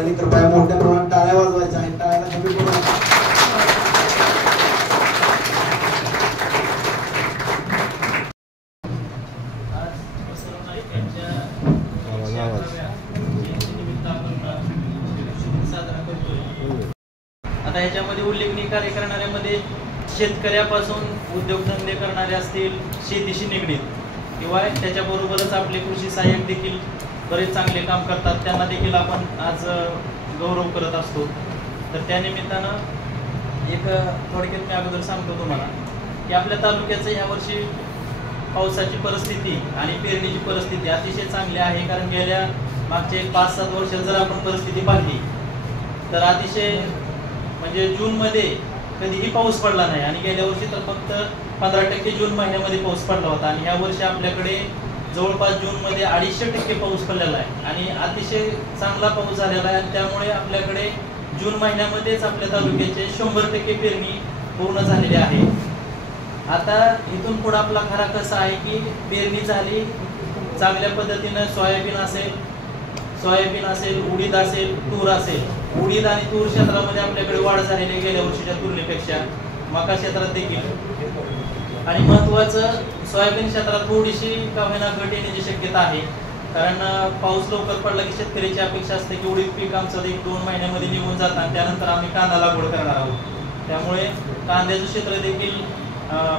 सगळ्यांनी कृपया मोठ्या प्रमाणात टाळ्या वाजवायच्या आहेत, टाळ्याला कमी करू नका. आता ह्याच्यामध्ये उल्लेखनीय कार्य करणाऱ्यामध्ये शेतकऱ्यापासून उद्योगधंदे करणारे असतील, शेतीशी निगडीत किंवा त्याच्याबरोबरच आपले कृषी सहाय्यक देखील बरेच चांगले काम करतात, त्यांना देखील आपण आज गौरव करत असतो. तर त्यानिमित्तानं एक थोडक्यात मी अगोदर सांगतो तुम्हाला की आपल्या तालुक्याचं यावर्षी पावसाची परिस्थिती आणि पेरणीची परिस्थिती अतिशय चांगली आहे. कारण गेल्या मागच्या 5-7 वर्षात जर आपण परिस्थिती पाहिली तर अतिशय म्हणजे जूनमध्ये कधीही पाऊस पडला नाही आणि गेल्या वर्षी तर फक्त 15% जून महिन्यामध्ये पाऊस पडला होता आणि ह्या वर्षी आपल्याकडे जवळपास जूनमध्ये 250% पाऊस पडलेला आहे आणि अतिशय चांगला पाऊस झालेला आहे. आणि त्यामुळे आपल्याकडे जून महिन्यामध्येच आपल्या तालुक्याचे 100% पेरणी पूर्ण झालेली आहे. आता इथून पुढे आपला खरा कसा आहे की पेरणी झाली चांगल्या पद्धतीनं, सोयाबीन असेल, उडीद असेल, तूर असेल. उडीद आणि तूर क्षेत्रामध्ये आपल्याकडे वाढ झालेली आहे गेल्या वर्षीच्या तुलनेपेक्षा, मका क्षेत्रात देखील. आणि महत्वाचं सोयाबीन क्षेत्रात थोडीशी का होईना घट येण्याची शक्यता आहे. कारण पाऊस लवकर पडला की शेतकऱ्याची अपेक्षा असते की उडीद पीक आमचं 1-2 महिन्यामध्ये निघून जातं आणि त्यानंतर आम्ही कांदा लागवड करणार आहोत. त्यामुळे कांद्याचं क्षेत्र देखील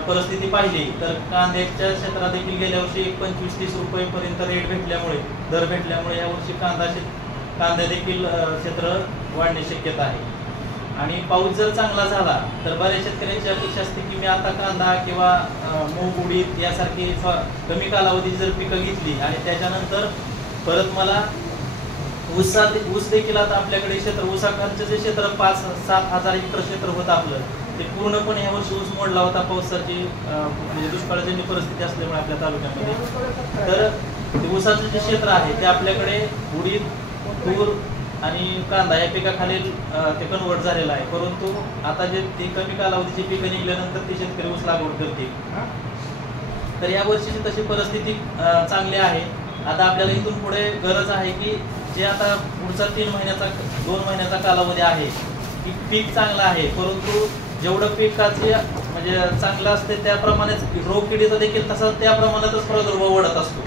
परिस्थिती पाहिली तर कांद्याच्या क्षेत्रात देखील गेल्या वर्षी 25-30 रुपयेपर्यंत दर भेटल्यामुळे यावर्षी कांदा देखील क्षेत्र वाढण्याची शक्यता आहे. आणि पाऊस जर चांगला झाला तर बऱ्याच शेतकऱ्यांची अपेक्षा असते की मी आता कांदा किंवा मूग, उडीद यासारखी कमी कालावधीची जर पिकं घेतली आणि त्याच्यानंतर परत मला ऊस देखील आता आपल्याकडे क्षेत्र ऊसाखालचं जे क्षेत्र 5-7 हजार हेक्टर क्षेत्र होतं आपलं, ते पूर्णपणे ह्या वर्षी ऊस मोडला होता पावसाची म्हणजे दुष्काळजन्य परिस्थिती असल्यामुळे आपल्या तालुक्यामध्ये. तर ऊसाचं जे क्षेत्र आहे ते आपल्याकडे उडीद, तूर आणि कांदा या पिकाखालील ते कन्वर्ट झालेलं आहे. परंतु आता जे ते कमी कालावधीची पिकं निघाल्यानंतर ते शेतकरी ऊस लागवड करतील. तर या वर्षीची तशी परिस्थिती चांगली आहे. आता आपल्याला इथून पुढे गरज आहे की जे आता पुढचा 2 महिन्याचा कालावधी आहे की पीक चांगलं आहे, परंतु जेवढं पिकाचे म्हणजे चांगलं असते त्याप्रमाणेच रोगकिडीचा देखील तसा त्या प्रमाणातच प्रादुर्भाव वाढत असतो.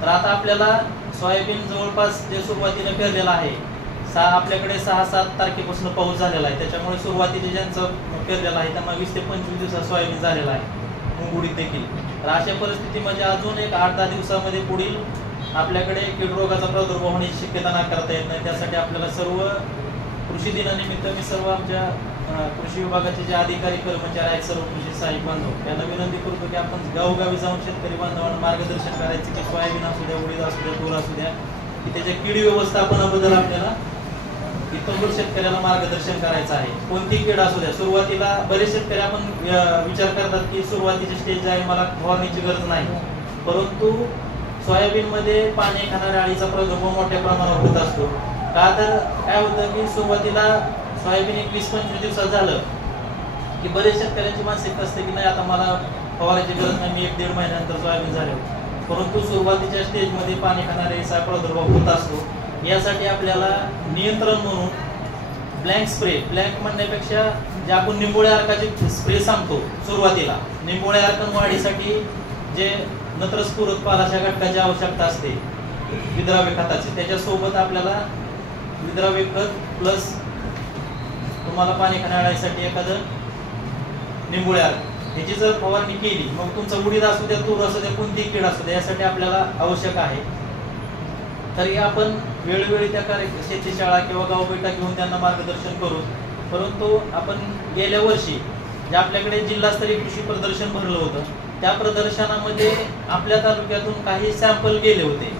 तर आता आपल्याला सोयाबीन जवळपास जे सुरुवातीला पेरलेलं आहे आपल्याकडे 6-7 तारखेपासून पाऊस झालेला आहे. त्याच्यामुळे सुरुवातीला ज्यांचं पेरलेलं आहे त्यांना 20 ते 25 दिवसात सोयाबीन झालेलं आहे, मूग उडीद देखील. तर अशा परिस्थितीमध्ये अजून एक 8-10 दिवसामध्ये पुढील आपल्याकडे कीड रोगाचा प्रादुर्भाव होण्याची शक्यता नाकारता येत नाही. त्यासाठी आपल्याला सर्व कृषी दिनानिमित्त मी सर्व आमच्या कृषी विभागाचे जे अधिकारी कर्मचारी आहेत, सर्व कृषी सहाय्यक बांधव यांना विनंती करतो की आपण गावोगावी जाऊन शेतकरी बांधवांना मार्गदर्शन करायचे की सोयाबीन असू द्या, उडीद असू द्या, तूर असू द्या, की त्याच्या कीड व्यवस्थापनाबद्दल आपल्याला इतर शेतकऱ्याला मार्गदर्शन करायचं आहे. कोणती कीड असू द्या. सुरुवातीला बरेच शेतकरी आपण विचार करतात की सुरुवातीची स्टेज आहे, मला फवारणीची गरज नाही, परंतु सोयाबीनमध्ये पाणी खाणाऱ्या अळीचा प्रादुर्भाव मोठ्या प्रमाणावर होत असतो. का तर काय होतं की सुरुवातीला सोयाबीन 20-25 दिवसात झालं की बरेच शेतकऱ्यांची मानसिकता असते की नाही आता मला फवारायची गरज नाही, मी 1-1.5 महिन्यानंतर सोयाबीन झाले. परंतु सुरुवातीच्या स्टेजमध्ये पाणी खाणाऱ्या अळीचा प्रादुर्भाव होत असतो. यासाठी आपल्याला नियंत्रण म्हणून ब्लँक म्हणण्यापेक्षा जे आपण निंबोळ्या अर्काचे स्प्रे सांगतो सुरुवातीला, निंबोळ्या अर्कन वाढीसाठी जे नत्रस्फुरत पालाच्या घटकाची आवश्यकता असते विद्राव्य खताची, त्याच्यासोबत आपल्याला विद्राव्य खत प्लस तुम्हाला पाणी खाण्यासाठी एखादं निंबोळ्या अर्क ह्याची जर फवारणी केली मग तुमचं उडीद असू द्या, तूर असू द्या, कोणतीही कीड असू द्या, यासाठी आपल्याला आवश्यक आहे. तरी आपण वेळोवेळी त्या शेती शाळा किंवा गावबेटा घेऊन त्यांना मार्गदर्शन करू. परंतु आपण गेल्या वर्षी जे आपल्याकडे जिल्हास्तरीय कृषी प्रदर्शन भरलं होतं त्या प्रदर्शनामध्ये आपल्या तालुक्यातून काही सॅम्पल गेले होते.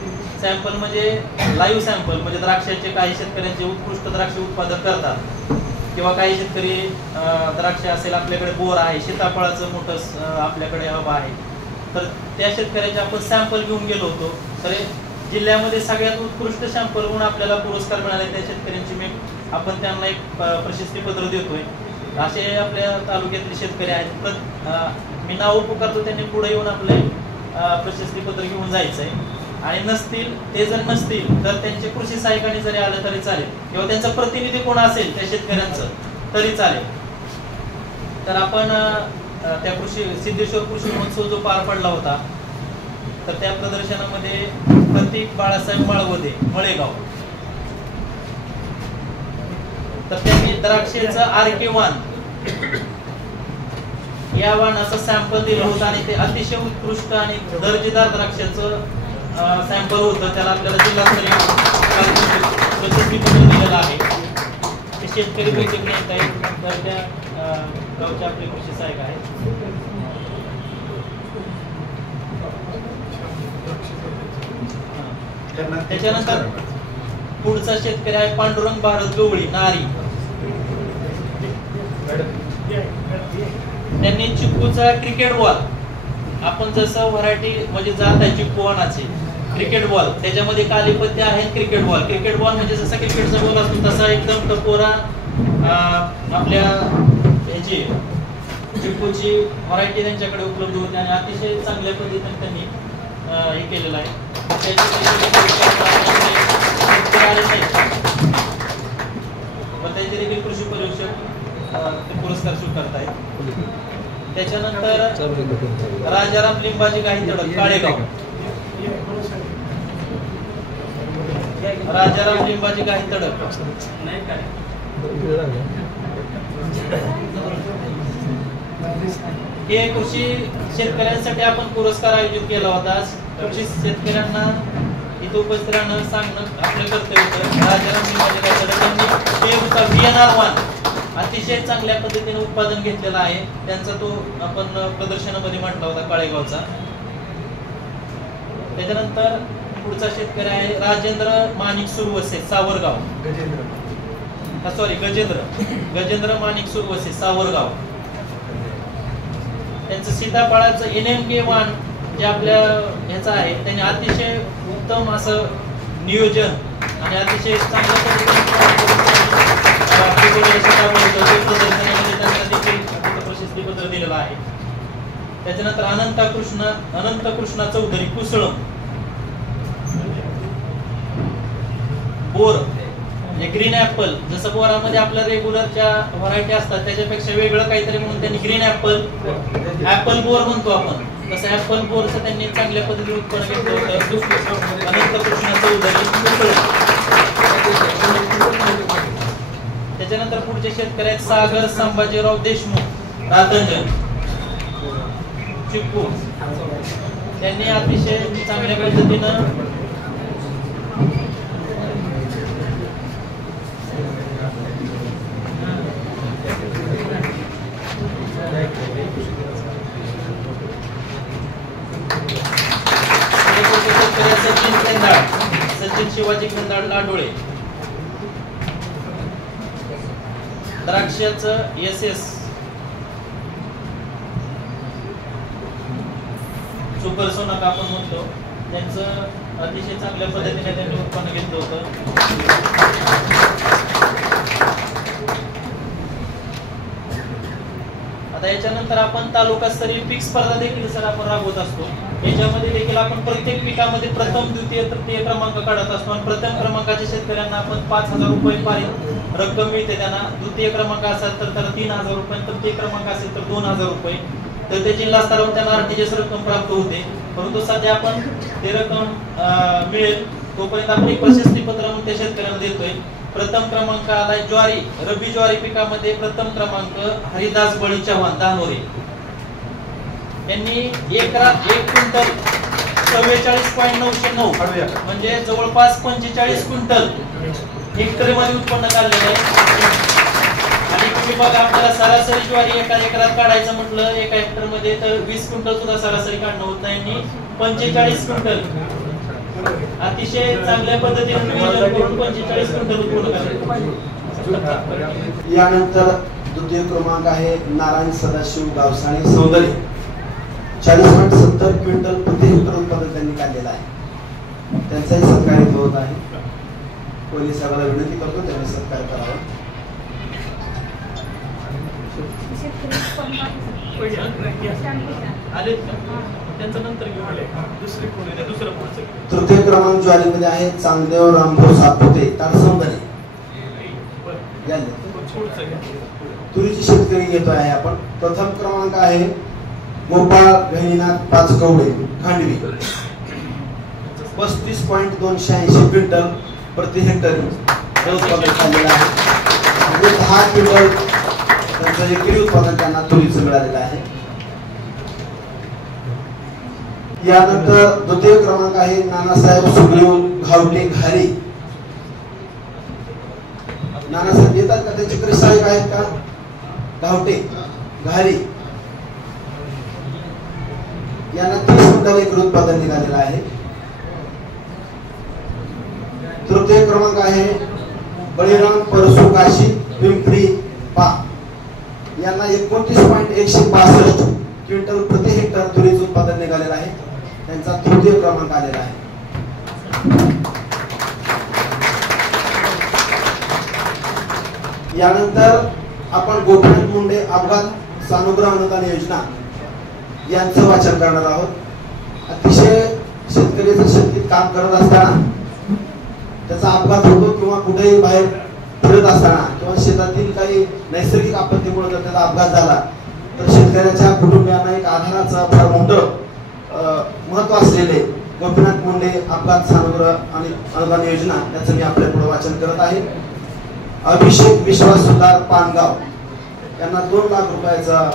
सॅम्पल म्हणजे लाईव्ह सॅम्पल, म्हणजे द्राक्षाचे काही शेतकऱ्यांचे उत्कृष्ट द्राक्ष उत्पादन करतात किंवा काही शेतकरी द्राक्ष असेल, आपल्याकडे बोर आहे, सीताफळाचं मोठं आपल्याकडे हब आहे, तर त्या शेतकऱ्याचे आपण सॅम्पल घेऊन गेलो होतो. तर जिल्ह्यामध्ये सगळ्यात उत्कृष्ट सॅम्पल म्हणून आपल्याला पुरस्कार मिळाले. त्या शेतकऱ्यांची आपण त्यांना एक प्रशस्तीपत्र देतोय. असे आपल्या तालुक्यातले शेतकरी आहेत, मी नाव पुकारतो, त्यांनी पुढे येऊन आपले प्रशस्तीपत्र घेऊन जायचं आहे. आणि नसतील, ते जर नसतील तर त्यांचे कृषी सहाय्यकाने जरी आलं तरी चालेल, किंवा त्यांचा प्रतिनिधी कोण असेल त्या शेतकऱ्यांचं तरी चालेल. तर आपण त्या सिद्धेश्वर कृषी महोत्सव जो पार पडला होता, तर त्या प्रदर्शनामध्ये प्रतीक बाळासाहेब माळवदे, मळेगाव, तर त्यांनी द्राक्षेचं आरके वाण या वाणाचं सॅम्पल दिलं होतं आणि ते अतिशय उत्कृष्ट आणि दर्जेदार द्राक्षाचं सॅम्पल होतं. त्याला आपल्याला जिल्हास्तरीय प्रशस्तीपत्र दिलेलं आहे. ते शेतकरी बैठक नेत आहेत, तर त्या गावचे आपले कृषी सहाय्यक आहेत. त्याच्यानंतर पुढचा शेतकरी आहे पांडुरंग भारत गवळी, नारी. त्यांनी चिक्कूचा क्रिकेट बॉल, आपण जसं व्हरायटी म्हणजे जात आहे चिक्कू वाणाची, क्रिकेट बॉल त्याच्यामध्ये कालीपत्ते आहेत. क्रिकेट बॉल म्हणजे जसा क्रिकेटचा बॉल असतो तसा एकदम टपोरा आपल्या याची चिक्कूची व्हरायटी त्यांच्याकडे उपलब्ध होती आणि अतिशय चांगल्या पद्धतीने त्यांनी हे केलेलं आहे. त्याचे देखील कृषी पर्यवेक्षक पुरस्कार स्वीकारतायत. त्याच्यानंतर राजाराम लिंबाजी काही तडक, काळेगाव. राजाराम लिंबाजी काही तडक हे कृषी शेतकऱ्यांसाठी आपण पुरस्कार आयोजित केला होता. कृषी शेतकऱ्यांना इथं उपस्थित राहणं सांगणं आपलं कर्तव्य होतं. राजाराम लिंबाजी काही तडक यांनी VNR वाण अतिशय चांगल्या पद्धतीने उत्पादन घेतलेला आहे. त्यांचा तो आपण प्रदर्शनामध्ये म्हटला होता काळेगावचा. त्याच्यानंतर पुढचा शेतकरी आहे राजेंद्र माणिक सुरवसे, सावरगाव. गजेंद्र माणिक सुरवसे, सावरगाव. त्यांचं सीताफळाचं NMK वाण जे आपल्या ह्याचं आहे, त्यांनी अतिशय उत्तम असं नियोजन आणि अतिशय चांगल्या प्रशस्तीपत्र दिलेलं आहे. त्याच्यानंतर अनंत कृष्णा चौधरी, कुसळम. बोर म्हणजे ग्रीन ऍपल, जसं बोरामध्ये आपल्या रेग्युलरच्या व्हरायटी असतात त्याच्यापेक्षा वेगळं काहीतरी म्हणून त्यांनी ग्रीन ऍपल बोर म्हणतो आपण, तसं ऍपल बोरचं त्यांनी चांगल्या पद्धतीने उत्पन्न घेतलं होतं. अनंत कृष्णा चौधरी. त्याच्यानंतर पुढचे शेतकरी आहेत सागर संभाजीराव देशमुख, रातंजन, चिक्कू. त्यांनी अतिशय चांगल्या पद्धतीनं सचिन शिवाजी खंदाळ, लाडोळे. द्राक्षाचं SS सुपर सोनाक आपण म्हणतो, त्यांचं अतिशय चांगल्या पद्धतीने त्यांनी उत्पन्न घेतलं होतं. आता याच्यानंतर आपण तालुकास्तरीय पीक स्पर्धा देखील सर आपण राबवत असतो. याच्यामध्ये देखील आपण प्रत्येक पिकामध्ये प्रथम, द्वितीय, तृतीय क्रमांक काढत असतो आणि प्रथम क्रमांकाच्या शेतकऱ्यांना आपण 5,000 रुपये पारित रक्कम मिळते त्यांना. द्वितीय क्रमांक असेल तर त्याला 3,000 रुपये, तृतीय क्रमांक असेल तर 2,000 रुपये. तर ते जिल्हा स्तरावर त्यांना RTGS रक्कम प्राप्त होते. परंतु सध्या आपण ते रक्कम मिळेल तोपर्यंत आपण एक प्रशस्तीपत्र म्हणून त्या शेतकऱ्यांना देतोय. प्रथम क्रमांक आलाय ज्वारी, रब्बी ज्वारी पिकामध्ये प्रथम क्रमांक हरिदास बळी चव्हाण, दानोरे. यांनी 1 क्विंटल 44.909 म्हणजे जवळपास 45 क्विंटल हेक्टरमध्ये उत्पन्न काढलेलं आहे. आणि तुम्ही बघा, आपल्याला सरासरी ज्वारी एका एकरात काढायचं म्हटलं एका हेक्टरमध्ये तर 20 क्विंटल सुद्धा सरासरी काढणं होत नाही. यांनी 45 क्विंटल अतिशय चांगल्या पद्धतीने नियोजन करून 45 क्विंटल उत्पन्न काढले. यानंतर द्वितीय क्रमांक आहे नारायण सदाशिव गावसाणे, सौंदर्य. 40.70 क्विंटल प्रति हेक्टर उत्पादन त्यांनी काढलेलं आहे. त्यांचाही सत्कार इथे होत आहे. पोलीस साहेबांना विनंती करतो त्यांनी सत्कार करावा. आले त्यांचं नंतर घेऊन दुसरे कोण आहे दुसरं कोणाचं. तृतीय क्रमांक ज्वारीमध्ये आहे चांगदेव रामभाऊ सातपुते ताडसौंदर्य. तुरीची शेतकरी घेतो आहे आपण. प्रथम क्रमांक आहे गोपाळ गहिनीनाथ पाचकवडे खांडवी 35.280 क्विंटल प्रति हेक्टर उत्पादन झालेलं आहे. 10 क्विंटल त्यांचं एकरी उत्पादन त्यांना तुरीचं मिळालेलं आहे. यानंतर द्वितीय क्रमांक आहे नानासाहेब सुग्रीव घावटे घारी. नानासाहेब येतात का? त्यांच्याकडे सहाय्यक आहेत का? घावटे घारी यांना 30 क्विंटल एकरी उत्पादन निघालेलं आहे. तृतीय क्रमांक आहे बळीराम परसू काशी पिंपरी पा यांना 29.162 क्विंटल प्रति हेक्टर तुरीचं उत्पादन निघालेलं आहे. त्यांचा तृतीय क्रमांक आलेला आहे. यानंतर आपण गोपीनाथ मुंडे अपघात सानुग्रह अनुदान योजना यांचं वाचन करणार आहोत. अतिशय शेतकऱ्याचं शेतीत काम करत असताना त्याचा अपघात होतो किंवा कुठेही बाहेर फिरत असताना किंवा शेतातील काही नैसर्गिक आपत्तीमुळे जर त्याचा अपघात झाला तर शेतकऱ्याच्या कुटुंबियांना एक आधाराचं फार मोठं महत्व असलेले गोपीनाथ मुंडे अपघात सानुग्रह आणि अनुदान योजना याचं मी आपल्या पुढे वाचन करत आहे. अभिषेक विश्वास सुधार पानगाव यांना 2 लाख रुपयाचा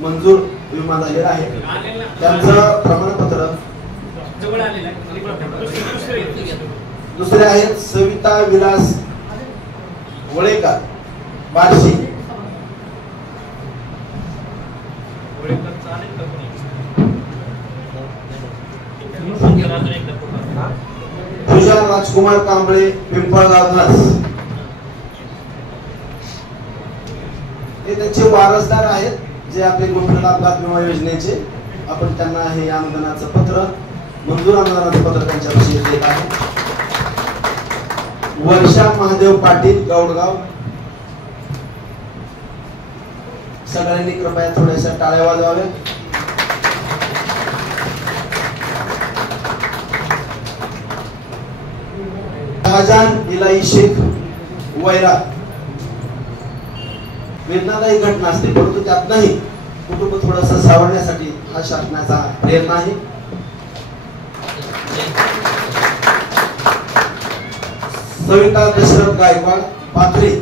मंजूर विमा झालेला आहे. त्यांचं प्रमाणपत्र दुसरे आहेत सविता विलास वळेकर बार्शी. पूजा राजकुमार कांबळे पिंपळगाव धस हे त्यांचे वारसदार आहेत जे आपले गोपीनाथ अपघात विमा योजनेचे. आपण त्यांना हे अनुदानाचं पत्र मंजूर अनुदानाचं पत्र त्यांच्यापाशी देत आहे. वर्षा महादेव पाटील गौडगाव. सगळ्यांनी कृपया थोड्याशा टाळ्या वाजवाव्या. शहाजान इलाई शेख वैरा. वेदनादायी घटना असते परंतु त्यातनंही कुटुंब थोडंसं सावरण्यासाठी हा शासनाचा प्रयत्न आहे. सविता दशरथ गायकवाड पाथरी.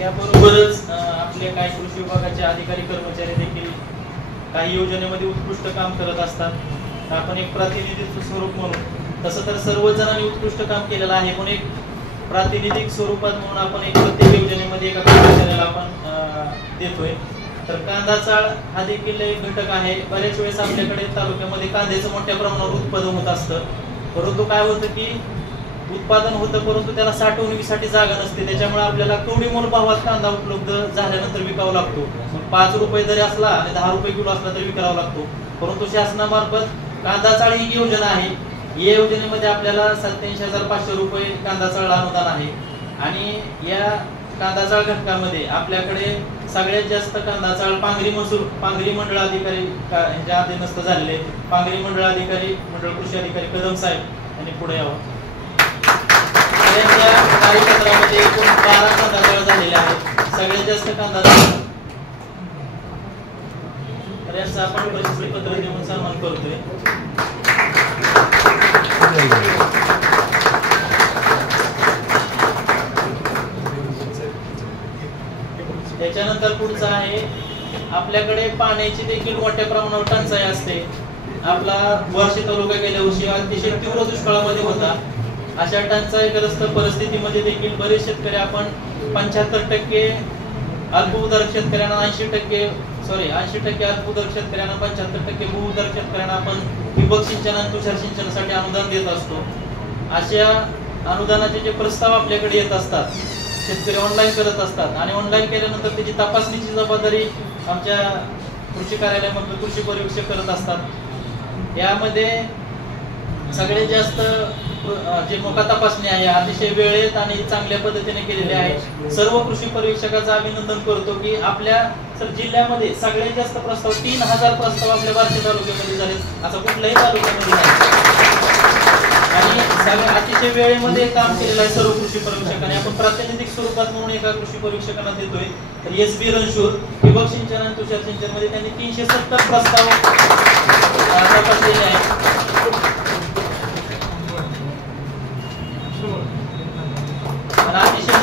याबरोबरच आपले काही कृषी विभागाचे अधिकारी कर्मचारी देखील काही योजनेमध्ये उत्कृष्ट काम करत असतात. आपण एक प्रातिनिधिक स्वरूप म्हणून तसं तर सर्व जणांनी उत्कृष्ट काम केलेलं आहे पण एक प्रातिनिधिक स्वरूपात म्हणून आपण एक प्रत्येक योजनेमध्ये एका कर्मचाऱ्याला आपण देतोय. तर कांदा चाळ हा देखील एक घटक आहे. बरेच वेळेस आपल्याकडे तालुक्यामध्ये कांद्याचं मोठ्या प्रमाणावर उत्पादन होत असतं परंतु काय होतं की उत्पादन होतं परंतु त्याला साठवणुकीसाठी जागा नसते. त्याच्यामुळे आपल्याला कवडी मोल भावात कांदा उपलब्ध झाल्यानंतर विकावा लागतो. 5 रुपये जरी असला आणि 10 रुपये किलो असला तरी विकावा लागतो. परंतु शासनामार्फत कांदा चाळ ही योजना आहे. या योजनेमध्ये आपल्याला 87,500 रुपये कांदा चाळ अनुदान आहे. आणि या कांदा चाळ घटकामध्ये आपल्याकडे सगळ्यात जास्त कांदा चाळ पांगरी मंडळ अधिकारी यांच्या अधीनस्थ झालेले पांगरी मंडळ अधिकारी मंडळ कृषी अधिकारी कदम साहेब यांनी पुढे यावं. कार्यक्षेत्रामध्ये एकूण 12 कांदा चाळ झालेले आहेत. सगळ्यात जास्त कांदा चाळ तर याचा आपण प्रशस्ती पत्र देऊन सन्मान करतोय. त्याच्यानंतर पुढचं आहे आपल्याकडे पाण्याची देखील मोठ्या प्रमाणावर टंचाई असते. आपला वर्षी तालुका गेल्या वर्षी अतिशय तीव्र दुष्काळामध्ये होता. अशा टंचाईग्रस्त परिस्थितीमध्ये देखील बरेच शेतकरी आपण 75% अल्पभूधारक शेतकऱ्यांना 80% अल्पभूधारक शेतकऱ्यांना 75% भूधारक शेतकऱ्यांना आपण ठिबक सिंचन आणि तुषार सिंचनासाठी अनुदान देत असतो. अशा अनुदानाचे जे प्रस्ताव आपल्याकडे येत असतात शेतकरी ऑनलाईन करत असतात आणि ऑनलाईन केल्यानंतर त्याची तपासणीची जबाबदारी आमच्या कृषी कार्यालयामध्ये कृषी पर्यवेक्षक करत असतात। यामध्ये सगळ्यात जास्त जे मोका तपासणी आहे अतिशय वेळेत आणि चांगल्या पद्धतीने केलेली आहे। सर्व कृषी पर्यवेक्षकाचं अभिनंदन करतो की आपल्या जिल्ह्यामध्ये सगळ्यात जास्त प्रस्ताव 3000 प्रस्ताव आपल्या बार्शी तालुक्यामध्ये झाले, असं कुठल्याही तालुक्यामध्ये नाही। आणि सगळ्या अतिशय वेळेमध्ये काम केलेलं आहे सर्व कृषी पर्यवेक्षकांनी। आपण प्रातिनिधिक स्वरूपात म्हणून एका कृषी पर्यवेक्षकांना देतोय, तर एस.बी. रणशूर ठिबक सिंचन आणि तुषार सिंचन मध्ये त्यांनी 370 प्रस्ताव तपासलेले आहेत। अतिशय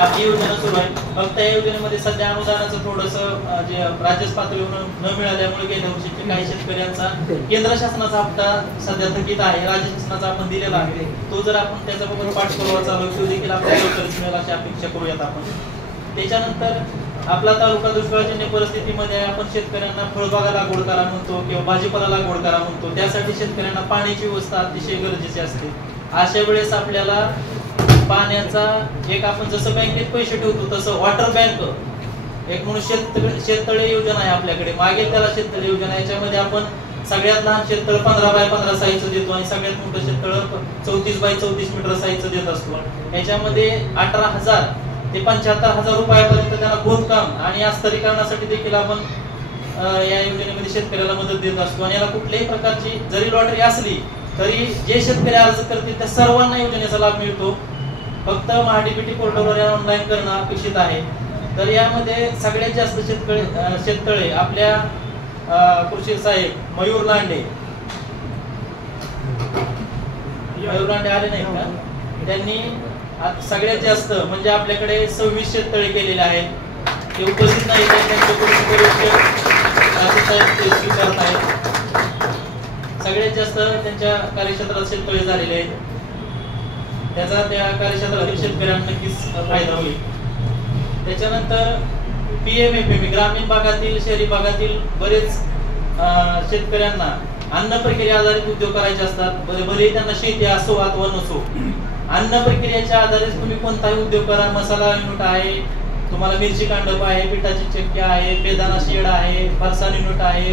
आपली योजना सुरू आहे। फक्त या योजनेमध्ये सध्या अनुदानाचं थोडंसं जे राज्य पातळीवर न मिळाल्यामुळे गेल्या वर्षीच्या काही शेतकऱ्यांचा केंद्र शासनाचा हप्ता सध्या थकीत आहे, राज्य शासनाचा आपण दिलेला आहे। तो जर आपण त्याच्याबरोबर पाठपुरावा चालू तो देखील आपल्याला लवकरच मिळेल अशी अपेक्षा करूयात आपण। त्याच्यानंतर आपला तालुका दुष्काळजन्य परिस्थितीमध्ये आपण शेतकऱ्यांना फळबागा लागवड करा म्हणतो किंवा भाजीपाला लागवड करा म्हणतो, त्यासाठी शेतकऱ्यांना पाण्याची व्यवस्था अतिशय गरजेची असते। अशा वेळेस आपल्याला पाण्याचा एक आपण जसं बँकेत पैसे ठेवतो तसं वॉटर बँक एक म्हणून शेततळे योजना आहे आपल्याकडे, मागे त्याला शेततळे योजना, याच्यामध्ये आपण सगळ्यात लहान शेततळ 15 बाय 15 साईजचं देतो आणि सगळ्यात मोठं शेततळ 34 बाय 34 मीटर साईजचं देत असतो। याच्यामध्ये 18,000 ते 75,000 रुपयापर्यंत त्यांना खोदकाम आणि आस्तरीकरणासाठी देखील आपण या योजनेमध्ये शेतकऱ्याला मदत देत असतो। आणि याला कुठल्याही प्रकारची जरी लॉटरी असली तरी जे शेतकरी अर्ज करतील त्या सर्वांना योजनेचा लाभ मिळतो। फक्त महाडीबीटी पोर्टलवर ऑनलाईन करणं अपेक्षित आहे। तर यामध्ये सगळ्यात जास्त शेततळे आपल्या कृषी साहेब मयूर लांडे आले नाही का, त्यांनी सगळ्यात जास्त म्हणजे आपल्याकडे 26 शेततळे केलेले आहेत। ते उपस्थित नाही, त्यांचे कृषी पर्यवेक्षक स्वीकारत आहेत। सगळ्यात जास्त त्यांच्या कार्यक्षेत्रात शेततळे झालेले आहेत, त्याचा त्या कार्यक्षेत्रातील शेतकऱ्यांना नक्कीच फायदा होईल। त्याच्यानंतर PMFME ग्रामीण भागातील शहरी भागातील बरेच शेतकऱ्यांना अन्न प्रक्रिया आधारित उद्योग करायचे असतात, भले त्यांना शेती असो अथवा नसो, अन्न प्रक्रियेच्या आधारित तुम्ही कोणताही उद्योग करा। मसाला युनिट आहे, तुम्हाला मिरची कांडप आहे, पिठाची चक्की आहे, बेदाणा शेड आहे, फरसाण युनिट आहे,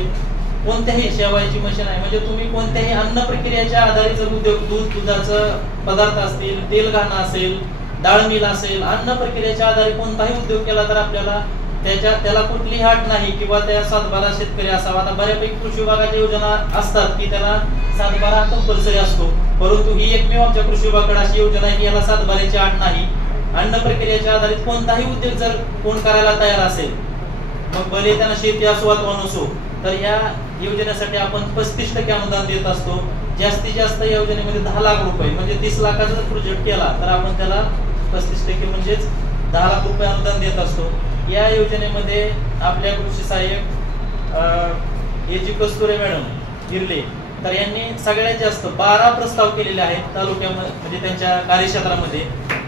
कोणत्याही शेवायची मशीन आहे, म्हणजे तुम्ही कोणत्याही अन्न प्रक्रियेच्या आधारित उद्योग दुधाचं पदार्थ असतील, तेल घाणं असेल, डाळ मिल असेल, अन्न प्रक्रियेच्या आधारे कोणताही उद्योग केला तर आपल्याला त्याला कुठलीही हाट नाही किंवा त्या 7/12 शेतकरी असावा। आता बऱ्यापैकी कृषी विभागाच्या योजना असतात की त्याला 7/12 कंपल्सरी असतो, परंतु ही एकमेव आमच्या कृषी विभागाकडे अशी योजना आहे की याला 7/12ची अट नाही। अन्न प्रक्रियेच्या आधारित कोणताही उद्योग जर कोण करायला तयार असेल, मग भले त्यांना शेती असो अथवा नसो, तर या योजनेसाठी आपण 35% अनुदान देत असतो। जास्तीत जास्त या योजनेमध्ये 10 लाख रुपये म्हणजे 30 लाखाचा जर प्रोजेक्ट केला तर आपण त्याला 35% म्हणजेच 10 लाख रुपये अनुदान देत असतो। या योजनेमध्ये आपल्या कृषी सहाय्यक A.G. कस्तुरे मॅडम गिरले तर यांनी सगळ्यात जास्त 12 प्रस्ताव केलेले आहेत तालुक्यामध्ये, म्हणजे त्यांच्या कार्यक्षेत्रामध्ये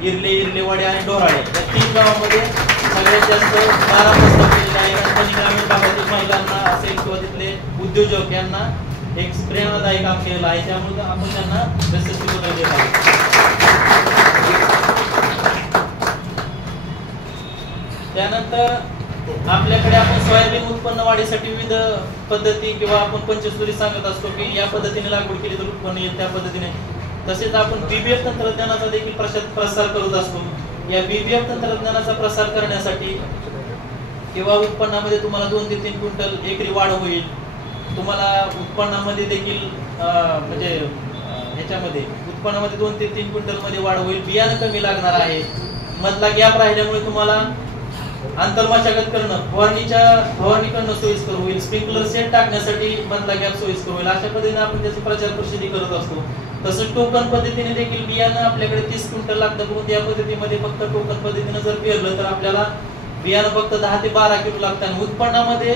इरलेवाडी आणि डोराळे या 3 गावांमध्ये सगळ्यात जास्त 12 प्रस्ताव केलेले आहेत। आणि त्यांनी ग्रामीण भागातील महिलांना असेल किंवा तिथले उद्योजक यांना एक प्रेरणादायी काम केलेलं आहे, त्यामुळे आपण त्यांना प्रशस्तीपत्र देत आहोत। त्यानंतर आपल्याकडे आपण सोयाबीन उत्पन्न वाढीसाठी विविध पद्धती किंवा आपण पंचसूत्री सांगत असतो की या पद्धतीने लागवड केली तर उत्पन्न येईल, त्या पद्धतीने। तसेच आपण BBF तंत्रज्ञानाचा देखील प्रसार करत असतो। या BBF तंत्रज्ञानाचा प्रसार करण्यासाठी किंवा उत्पन्नामध्ये तुम्हाला 2 ते 3 क्विंटल एकरी वाढ होईल, तुम्हाला उत्पन्नामध्ये देखील म्हणजे ह्याच्यामध्ये उत्पन्नामध्ये 2 ते 3 क्विंटल मध्ये वाढ होईल, बियाणं कमी लागणार आहे, मधला गॅप राहिल्यामुळे तुम्हाला आंतरमशागत करणं फवारणी करणं सोयीस्कर होईल, स्प्रिंकलर सेट टाकण्यासाठी मधला गॅप सोयीस्कर होईल। अशा पद्धतीने आपण त्याची प्रचार प्रसिद्धी करत असतो। तसंच टोकन पद्धतीने देखील बियाणं आपल्याकडे 30 क्विंटल लागतं, परंतु या पद्धतीमध्ये फक्त टोकन पद्धतीने जर पेरलं तर आपल्याला बियाणं फक्त 10 ते 12 किलो लागतं। आणि उत्पन्नामध्ये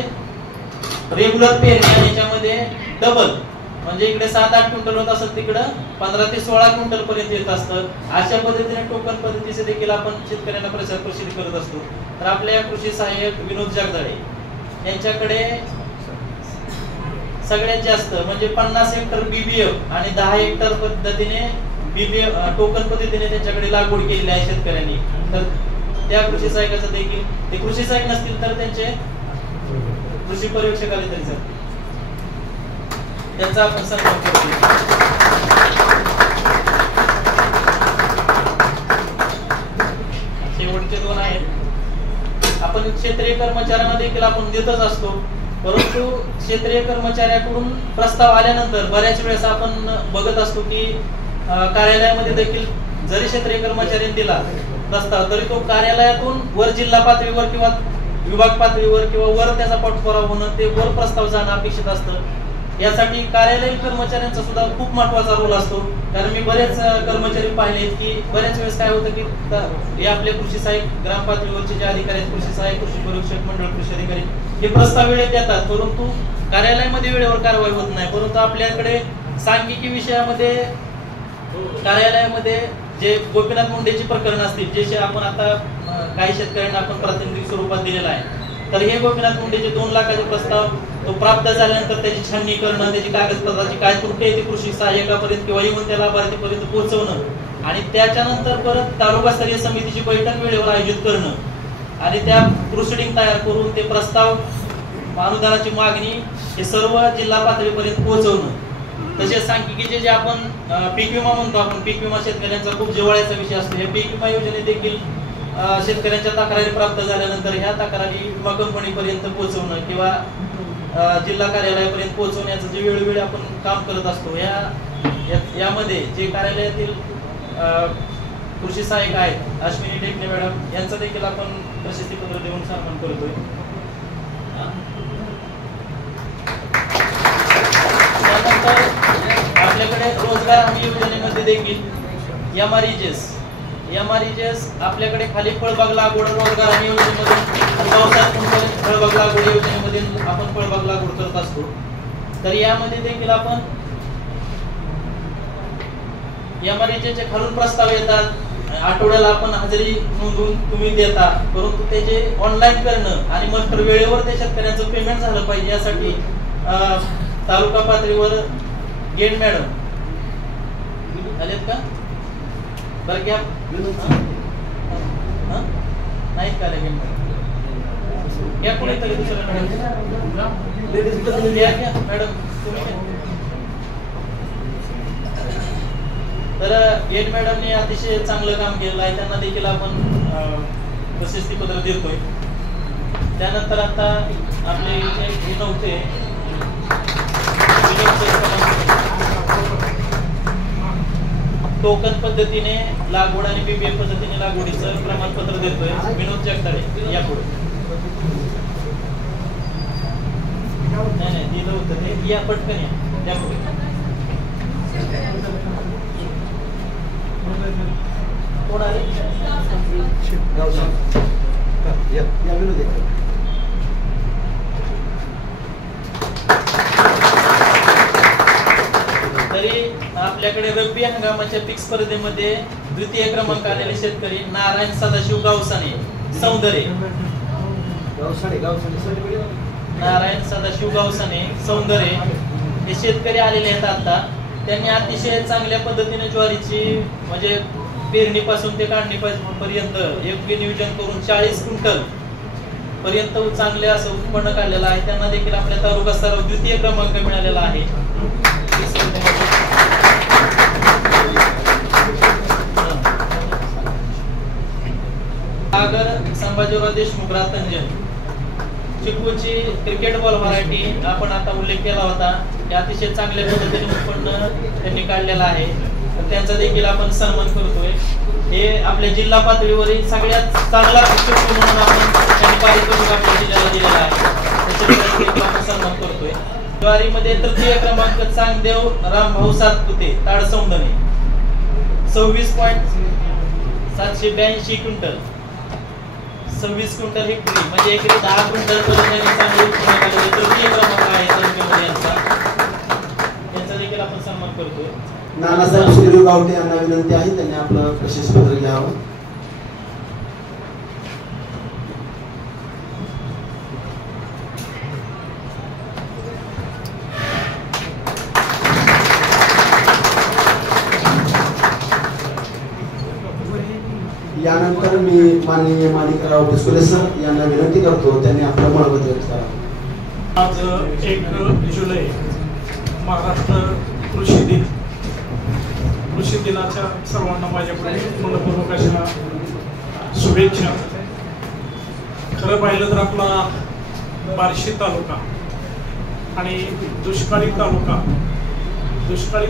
रेग्युलर पेरणी आणि याच्यामध्ये डबल म्हणजे इकडे 7-8 क्विंटल होत असत, तिकडे 15 ते 16 क्विंटल पर्यंत येत असतं। अशा पद्धतीने टोकन पद्धतीचे देखील आपण शेतकऱ्यांना प्रचार प्रसिद्धी करत असतो। तर आपल्या कृषी सहाय्यक विनोद जगदाळे यांच्याकडे सगळ्यात जास्त म्हणजे 50 हेक्टर BBF आणि 10 हेक्टर पद्धतीने BBF टोकन पद्धतीने त्यांच्याकडे लागवड केलेली आहे शेतकऱ्यांनी। तर त्या कृषी सहाय्यकाचं देखील ते कृषी सहाय्यक नसतील तर त्यांचे कृषी पर्यवेक्षक आले तरी चालतील, त्यांचा आपण सन्मान करतो. शेवटचे 2 आहेत. आपण क्षेत्रीय कर्मचाऱ्यांना देखील आपण देतच असतो, परंतु क्षेत्रीय कर्मचाऱ्याकडून प्रस्ताव आल्यानंतर बऱ्याच वेळेस आपण बघत असतो की कार्यालयामध्ये देखील जरी क्षेत्रीय कर्मचाऱ्यांनी दिला प्रस्ताव तरी तो कार्यालयातून वर जिल्हा पातळीवर किंवा विभाग पातळीवर किंवा वर त्याचा पाठपुरावा होणं, ते वर प्रस्ताव जाणं अपेक्षित असतं. यासाठी कार्यालयीन कर्मचाऱ्यांचा सुद्धा खूप महत्वाचा रोल असतो. कारण मी बरेच कर्मचारी पाहिलेत की बऱ्याच वेळेस काय होतं की हे आपले कृषी सहाय्यक ग्राम पातळीवरचे जे अधिकारी आहेत, कृषी सहाय्यक, कृषी पर्यवेक्षक, मंडळ कृषी अधिकारी, हे प्रस्ताव वेळेत देतात, परंतु कार्यालयामध्ये वेळेवर कारवाई होत नाही. परंतु आपल्याकडे सांख्यिकी विषयामध्ये कार्यालयामध्ये जे गोपीनाथ मुंडेची प्रकरण असतील, जे आपण आता काही शेतकऱ्यांना आपण प्रातिनिधिक स्वरूपात दिलेला आहे, तर हे गोपीनाथ मुंडेचे 2 लाखाचे प्रस्ताव तो प्राप्त झाल्यानंतर त्याची छाननी करणं, त्याची कागदपत्राची काय त्रुटी आहे ती कृषी सहाय्यकापर्यंत किंवा येऊन त्या लाभार्थीपर्यंत पोहोचवणं आणि त्याच्यानंतर परत तालुकास्तरीय समितीची बैठक वेळेवर आयोजित करणं आणि त्या प्रोसिडिंग तयार करून ते प्रस्ताव, अनुदानाची मागणी हे सर्व जिल्हा पातळीपर्यंत पोहोचवणं. तसेच सांख्यिकीचे जे आपण पीक विमा म्हणतो, आपण पीक विमा शेतकऱ्यांचा खूप जिव्हाळ्याचा विषय असतो. या पीक विमा योजने देखील शेतकऱ्यांच्या तक्रारी प्राप्त झाल्यानंतर ह्या तक्रारी विमा कंपनीपर्यंत पोहोचवणं किंवा जिल्हा कार्यालयापर्यंत पोहोचवण्याचं जे वेळोवेळी आपण काम करत असतो. यामध्ये जे कार्यालयातील कृषी सहाय्यक आहेत अश्विनी टेकणे मॅडम, यांचा देखील आपण प्रशस्तीपत्र देऊन सन्मान करतोय. त्यानंतर आपल्याकडे रोजगार हमी योजनेमध्ये देखील एमआरईजेस आपल्याकडे खाली फळबाग लागवड रोजगार हमी योजनेमधून पावसाळ्यात फळबाग लागवड योजनेमध्ये आपण फळबाग लागवड करत असतो. तर यामध्ये देखील आपण एमआरईजेचे खालून प्रस्ताव येतात, आठवड्याला आपण हजेरी नोंदवून तुम्ही देता, परंतु त्याचे ऑनलाईन करणं आणि मग वेळेवर त्या शेतकऱ्यांचं पेमेंट झालं पाहिजे यासाठी तालुका पातळीवर गेट मॅडम आलेत का बरं घ्या नाहीत का गेट मॅडम या कोणीतरी दुसऱ्या मॅडम तर गेट मॅडमने अतिशय चांगलं काम केलेलं आहे, त्यांना देखील आपण प्रशस्तीपत्र देतोय. त्यानंतर आता आपले हे नव्हते टोकन पद्धतीने लागवड आणि बीबीएम पद्धतीने लागवडीचं प्रमाणपत्र देतोय विनोद जगताळे यापुढे. नाही दिलं होतं ते या पटकन यापुढे. कोण आले तरी आपल्याकडे रब्बी हंगामाच्या पीक स्पर्धेमध्ये द्वितीय क्रमांक आलेले शेतकरी नारायण सदाशिव गावसाने सौंदर्य, नारायण सदाशिव गावसाने सौंदर्य हे शेतकरी आलेले आहेत. आता त्यांनी अतिशय चांगल्या पद्धतीने ज्वारीची म्हणजे पेरणीपासून ते काढणीपर्यंत योग्य नियोजन करून 40 क्विंटल पर्यंत चांगले असं उत्पन्न काढलेलं आहे. त्यांना देखील आपल्या तालुका स्तरावर द्वितीय क्रमांक मिळालेला आहे. सागर संभाजीराव देशमुख रातंजन चिकूची क्रिकेट बॉल व्हरायटी आपण आता उल्लेख केला होता, अतिशय चांगल्या पद्धतीने उत्पन्न त्यांनी काढलेला आहे, त्यांचा देखील आपण सन्मान करतोय. हे आपल्या जिल्हा पातळीवरील सगळ्यात चांगला चिकू म्हणून आपण त्यांनी पारितोषिक आपल्या जिल्ह्याला दिलेला आहे, त्याच्याबद्दल आपण सन्मान करतोय. ज्वारीमध्ये तृतीय क्रमांक चांगदेव रामभाऊ सातपुते ताडसौंदणे 26.782 क्विंटल 26 क्विंटल हेक्टरी म्हणजे एकरी 10 क्विंटल पर्यंत चांगले उत्पन्न काढले. तृतीय क्रमांक आहे तालुक्यामध्ये यांचा देखील आपण सन्मान करतोय. नानासाहेब सुधीर गावटे यांना विनंती आहे, त्यांनी आपलं प्रशस्तीपत्र घ्यावं. यानंतर मी माननीय माणिकराव डिसोले सर यांना विनंती करतो त्यांनी आपलं मनोगत व्यक्त करावं. आज 1 जुलै महाराष्ट्र कृषी दिन. कृषी दिनाच्या सर्वांना माझ्याकडे मनपूर्वक अशा शुभेच्छा. खरं पाहिलं तर आपला बार्शी तालुका आणि दुष्काळी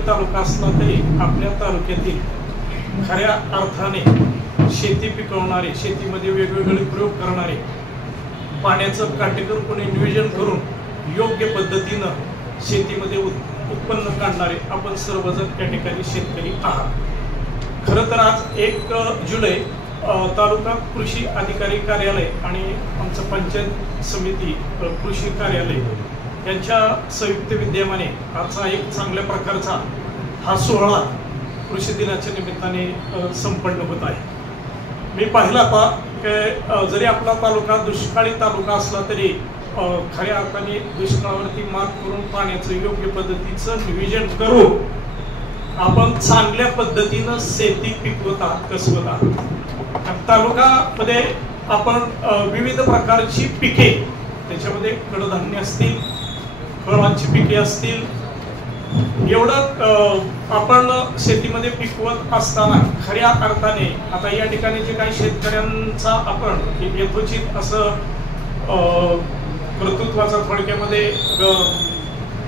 तालुका असला तरी आपल्या तालुक्यातील खऱ्या अर्थाने शेती पिकवणारे, शेतीमध्ये वेगवेगळे प्रयोग करणारे, पाण्याचं काटेकोरपणे नियोजन करून योग्य पद्धतीनं शेतीमध्ये उत्पन्न काढणारे आपण सर्वजण त्या ठिकाणी शेतकरी आहात. खरं तर आज 1 जुलै तालुका कृषी अधिकारी कार्यालय आणि आमचं पंचायत समिती कृषी कार्यालय यांच्या संयुक्त विद्यमाने आजचा एक चांगल्या प्रकारचा हा सोहळा कृषी दिनाच्या निमित्ताने संपन्न होत आहे. मी पाहिला आता की जरी आपला तालुका दुष्काळी तालुका असला तरी खऱ्या अर्थाने दुष्काळावरती मात करून पाण्याचं योग्य पद्धतीचं नियोजन करून आपण चांगल्या पद्धतीनं शेती पिकवत आहात, कसवत आहात. तालुक्यामध्ये आपण विविध प्रकारची पिके, त्याच्यामध्ये कडधान्य असतील, फळांची पिके असतील, एवढं आपण शेतीमध्ये पिकवत असताना खऱ्या अर्थाने आता या ठिकाणी जे काही शेतकऱ्यांचा आपण यथोचित असं कर्तृत्वाचा थोडक्यामध्ये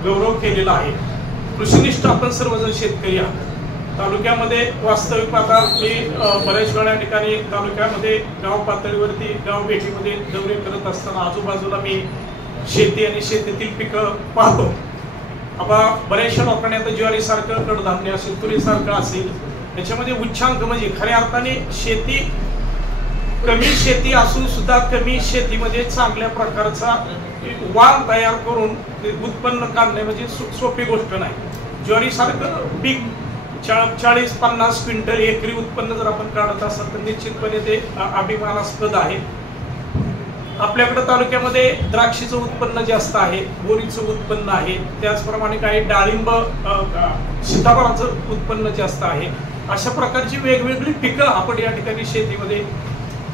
गौरव केलेला आहे. कृषीनिष्ठ आपण सर्वजण शेतकरी आहात. तालुक्यामध्ये वास्तविक आता मी बऱ्याच वेळा ठिकाणी तालुक्यामध्ये गाव पातळीवरती गाव भेटीमध्ये दौरे करत असताना आजूबाजूला मी शेती आणि शेतीतील पिकं पाहतो. आता बऱ्याचशा लोकांनी आता ज्वारीसारखं कडधान्य असेल, तुरीसारखं असेल, त्याच्यामध्ये उच्चांक म्हणजे खऱ्या अर्थाने शेती कमी शेती असून सुद्धा कमी शेतीमध्ये चांगल्या प्रकारचा वाण तयार करून उत्पन्न काढणे म्हणजे सोपी गोष्ट नाही. ज्वारीसारखं पीक 40-50 क्विंटल एकरी उत्पन्न जर आपण काढत असाल तर निश्चितपणे ते अभिमानास्पद आहे. आपल्याकडे तालुक्यामध्ये द्राक्षीचं उत्पन्न जास्त आहे, बोरीचं उत्पन्न आहे, त्याचप्रमाणे काही डाळिंब, सीताफळाचं उत्पन्न जास्त आहे. अशा प्रकारची वेगवेगळी पिकं आपण या ठिकाणी शेतीमध्ये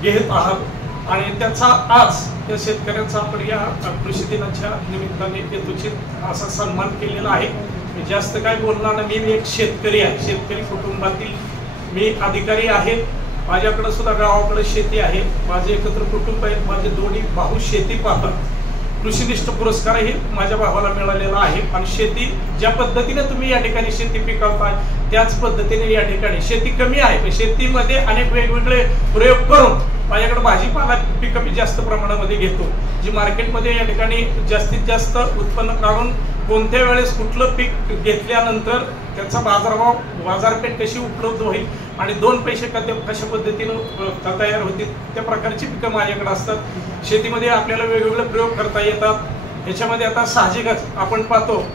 घेत आहात आणि त्याचा आज या शेतकऱ्यांचा आपण या कृषी दिनाच्या निमित्ताने यथोचित असा सन्मान केलेला आहे. मी जास्त काय बोलणार नाही. मी एक शेतकरी आहे, शेतकरी कुटुंबातील मी अधिकारी आहे. माझ्याकडे सुद्धा गावाकडे शेती आहे, माझे एकत्र कुटुंब आहे, माझे दोन्ही भाऊ शेती पाहतात. कृषीनिष्ठ पुरस्कारही माझ्या भावाला मिळालेला आहे आणि शेती ज्या पद्धतीने तुम्ही या ठिकाणी शेती पिकवताय त्याच पद्धतीने या ठिकाणी शेती कमी आहे पण शेतीमध्ये अनेक वेगवेगळे प्रयोग करून माझ्याकडे भाजीपाला पिकं मी जास्त प्रमाणामध्ये घेतो, जी मार्केटमध्ये या ठिकाणी जास्तीत जास्त उत्पन्न काढून कोणत्या वेळेस कुठलं पीक घेतल्यानंतर त्याचा बाजारभाव, बाजारपेठ कशी उपलब्ध होईल आणि 2 पैसे कशा पद्धतीनं तयार होतील त्या प्रकारची पिकं माझ्याकडे असतात. शेतीमध्ये आपल्याला वेगवेगळे प्रयोग करता येतात. ह्याच्यामध्ये आता साहजिकच आपण पाहतो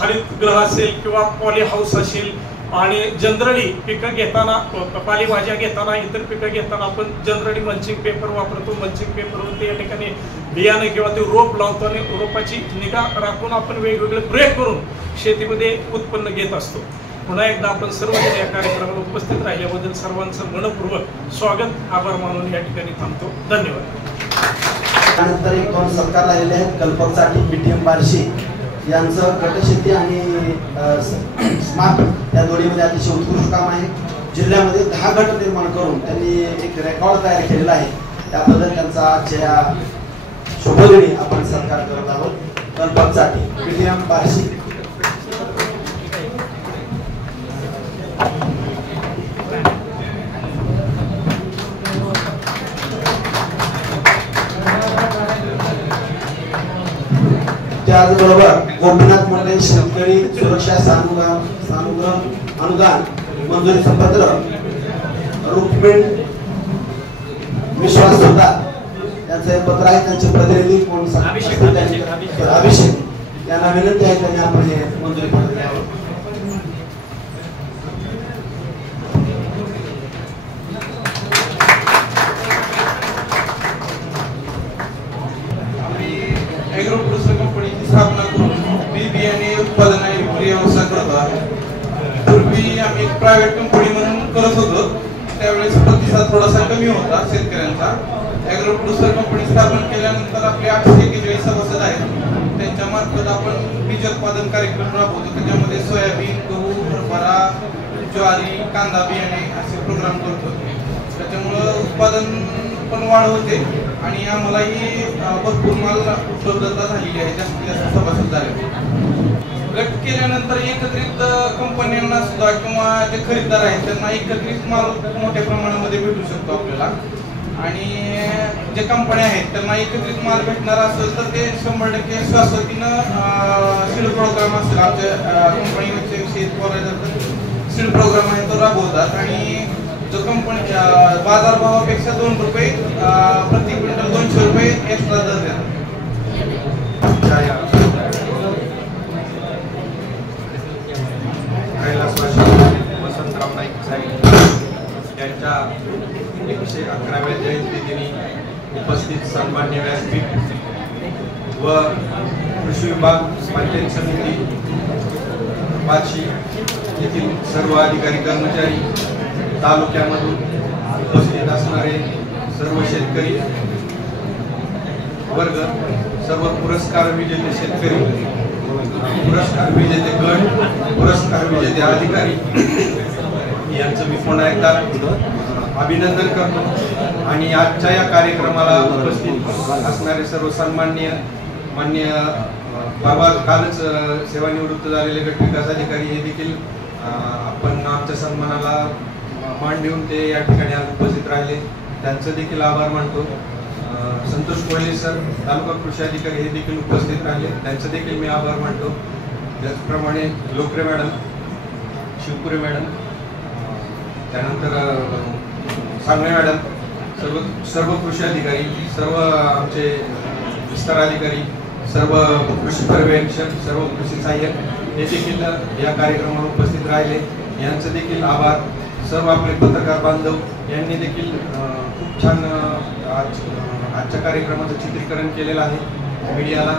हरितगृह असेल किंवा पॉली हाऊस असेल आणि जनरली पिकं घेताना, पालेभाज्या घेताना, इतर पिकं घेताना आपण जनरली मल्चिंग पेपर वापरतो. मल्चिंग पेपरवरती या ठिकाणी बियाणे किंवा ते रोप लावतो आणि रोपाची निगा राखून आपण वेगवेगळे प्रयोग करून शेतीमध्ये उत्पन्न घेत असतो. पुन्हा एकदा आपण सर्वजण या कार्यक्रमाला उपस्थित राहिल्याबद्दल सर्वांचं मनपूर्वक स्वागत, आभार मानून या ठिकाणी थांबतो. धन्यवाद. त्यानंतर 1-2 सत्कार राहिले आहेत. कल्पक साठी PTM बार्शी यांचं गटशेती आणि स्मार्ट या दोन्हीमध्ये अतिशय उत्कृष्ट काम आहे. जिल्ह्यामध्ये 10 गट निर्माण करून त्यांनी एक रेकॉर्ड तयार केलेला आहे. त्याबद्दल त्यांचा आजच्या शुभदिनी आपण सत्कार करत आहोत. कल्पक साठी PTM बार्शी. त्याचबरोबर गोपीनाथ मंडळ शेतकरी सुरक्षा सानुग्रह अनुदान मंजुरीचं पत्र रुक्मिण विश्वास सरदार यांचं हे पत्र आहे. त्यांचे प्रतिनिधी कोण अभिषेक यांना विनंती आहे त्यांनी आपण हे मंजुरी पत्र द्यावं. स्थापना करून बी बियाणे उत्पादन आणि विक्री व्यवसाय करतो आहे. पूर्वी आम्ही प्रायव्हेट कंपनी म्हणून करत होतो. त्यावेळेस प्रतिसाद थोडासा कमी होता शेतकऱ्यांचा. ॲग्रो प्रोड्युसर कंपनी स्थापन केल्यानंतर आपले 841 सभासद आहेत. त्यांच्या मार्फत आपण बीज उत्पादन कार्यक्रम राबवतो. त्याच्यामध्ये सोयाबीन, गहू, हरभरा, ज्वारी, कांदा बियाणे असे प्रोग्राम करतो. त्याच्यामुळं उत्पादन पण वाढ होते आणि आम्हालाही भरपूर माल उपलब्धता झालेली आहे. जास्तीत जास्त सभासद झाले. गट केल्यानंतर एकत्रित कंपन्यांना सुद्धा किंवा जे खरेदीदार आहेत त्यांना एकत्रित माल मोठ्या प्रमाणामध्ये भेटू शकतो आपल्याला. आणि जे कंपन्या आहेत त्यांना एकत्रित माल भेटणार असेल तर ते 100% शाश्वतीनं सीड प्रोग्राम असेल आमच्या कंपनीचे विषयी बोलायचं तर सीड प्रोग्राम आहे तो राबवतात. आणि जो कंपनी बाजारभावापेक्षा 2 रुपये प्रति क्विंटल 200 रुपये एक्स्ट्रा दर देतात. वसंतराव नाईक साहेब यांच्या 111व्या जयंतीदिनी उपस्थित सन्मान्य व्यासपीठ व कृषी विभाग पंचायत समिती बार्शी येथील सर्व अधिकारी कर्मचारी, तालुक्यामधून उपस्थित असणारे सर्व शेतकरी वर्ग, सर्व पुरस्कार विजेते शेतकरी, पुरस्कार विजेते गट, पुरस्कार विजेते अधिकारी यांचं मी पुन्हा एकदा अभिनंदन करतो. आणि आजच्या या कार्यक्रमाला उपस्थित असणारे सर्व सन्मान्य मान्य कालच सेवानिवृत्त झालेले गट विकास अधिकारी हे देखील आपण आमच्या सन्मानाला मान देऊन ते या ठिकाणी आज उपस्थित राहिले, त्यांचं देखील आभार मानतो. संतोष कोहली सर तालुका कृषी अधिकारी हे देखील उपस्थित राहिले, त्यांचं देखील मी आभार मानतो. त्याचप्रमाणे लोकरे मॅडम, शिवपुरे मॅडम, त्यानंतर सांगणे मॅडम, सर्व कृषी अधिकारी, सर्व आमचे विस्तार अधिकारी, सर्व कृषी पर्यवेक्षक, सर्व कृषी सहाय्यक हे देखील या कार्यक्रमाला उपस्थित राहिले, यांचं देखील आभार. सर्व आपले पत्रकार बांधव यांनी देखील खूप छान आजच्या कार्यक्रमाचं चित्रीकरण केलेलं आहे. मीडियाला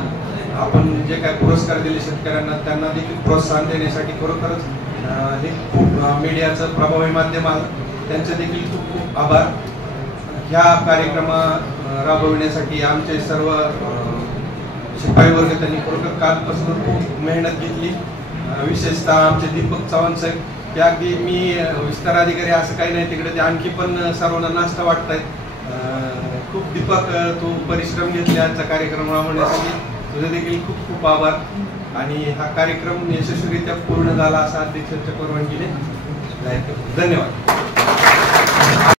आपण जे काय पुरस्कार दिले शेतकऱ्यांना त्यांना देखील प्रोत्साहन देण्यासाठी खरोखरच हे खूप मीडियाचं प्रभावी माध्यम आहे, त्यांचे देखील खूप खूप आभार. ह्या कार्यक्रम राबविण्यासाठी आमचे सर्व शिपाई वर्ग त्यांनी खरोखर कालपासून खूप मेहनत घेतली. विशेषतः आमचे दीपक चव्हाण साहेब, की अगदी मी विस्तार अधिकारी असं काही नाही, तिकडे ते आणखी पण सर्वांना नाश्ता वाटतायत. खूप दीपक तू परिश्रम घेतले आजचा कार्यक्रम राबवण्यासाठी, तुझे देखील खूप खूप आभार. आणि हा कार्यक्रम यशस्वीरित्या पूर्ण झाला असा अध्यक्षांच्या परवानगीने धन्यवाद.